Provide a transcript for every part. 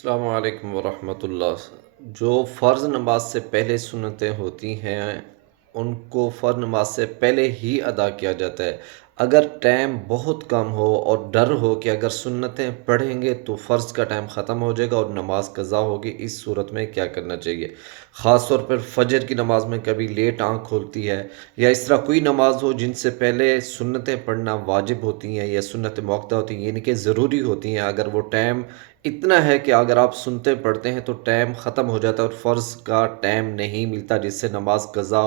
السلام علیکم ورحمۃ اللہ۔ جو فرض نماز سے پہلے سنتیں ہوتی ہیں ان کو فرض نماز سے پہلے ہی ادا کیا جاتا ہے۔ اگر ٹائم بہت کم ہو اور ڈر ہو کہ اگر سنتیں پڑھیں گے تو فرض کا ٹائم ختم ہو جائے گا اور نماز قضا ہوگی، اس صورت میں کیا کرنا چاہیے؟ خاص طور پر فجر کی نماز میں کبھی لیٹ آنکھ کھولتی ہے یا اس طرح کوئی نماز ہو جن سے پہلے سنتیں پڑھنا واجب ہوتی ہیں یا سنت موقع ہوتی ہیں، یعنی کہ ضروری ہوتی ہیں، اگر وہ ٹائم اتنا ہے کہ اگر آپ سنتے پڑھتے ہیں تو ٹائم ختم ہو جاتا ہے اور فرض کا ٹائم نہیں ملتا جس سے نماز قضا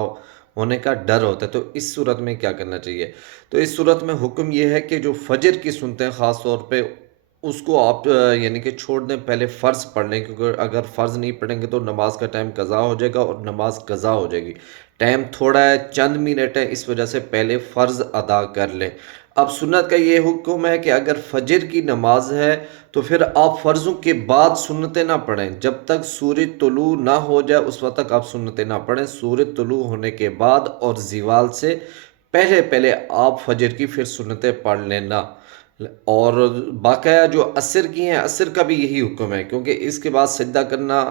ہونے کا ڈر ہوتا ہے، تو اس صورت میں کیا کرنا چاہیے؟ تو اس صورت میں حکم یہ ہے کہ جو فجر کی سنتے ہیں خاص طور پہ اس کو آپ یعنی کہ چھوڑ دیں، پہلے فرض پڑھ لیں، کیونکہ اگر فرض نہیں پڑھیں گے تو نماز کا ٹائم قضا ہو جائے گا اور نماز قضا ہو جائے گی۔ ٹائم تھوڑا ہے، چند منٹ ہے، اس وجہ سے پہلے فرض ادا کر لیں۔ اب سنت کا یہ حکم ہے کہ اگر فجر کی نماز ہے تو پھر آپ فرضوں کے بعد سنتیں نہ پڑھیں، جب تک سورج طلوع نہ ہو جائے اس وقت تک آپ سنتیں نہ پڑھیں۔ سورج طلوع ہونے کے بعد اور زوال سے پہلے پہلے آپ فجر کی پھر سنتیں پڑھ لینا۔ اور باقاعدہ جو عصر کی ہیں، عصر کا بھی یہی حکم ہے، کیونکہ اس کے بعد سجدہ کرنا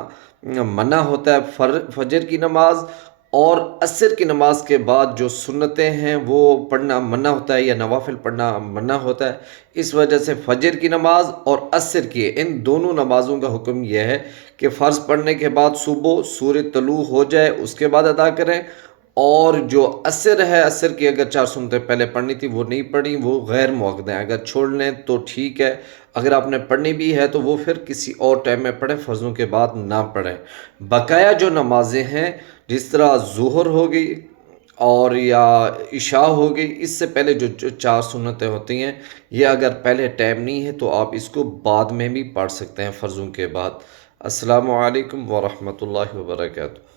منع ہوتا ہے فجر کی نماز، اور عصر کی نماز کے بعد جو سنتیں ہیں وہ پڑھنا منع ہوتا ہے یا نوافل پڑھنا منع ہوتا ہے۔ اس وجہ سے فجر کی نماز اور عصر کی ان دونوں نمازوں کا حکم یہ ہے کہ فرض پڑھنے کے بعد صبح سورج طلوع ہو جائے اس کے بعد ادا کریں، اور جو عصر ہے، عصر کی اگر 4 سنتیں پہلے پڑھنی تھی وہ نہیں پڑھی، وہ غیر موقع ہیں، اگر چھوڑ لیں تو ٹھیک ہے، اگر آپ نے پڑھنی بھی ہے تو وہ پھر کسی اور ٹائم میں پڑھیں، فرضوں کے بعد نہ پڑھیں۔ بقایا جو نمازیں ہیں جس طرح ظہر ہو گئی اور یا عشاء ہو گئی، اس سے پہلے جو 4 سنتیں ہوتی ہیں، یہ اگر پہلے ٹائم نہیں ہے تو آپ اس کو بعد میں بھی پڑھ سکتے ہیں فرضوں کے بعد۔ السلام علیکم ورحمۃ اللہ وبرکاتہ۔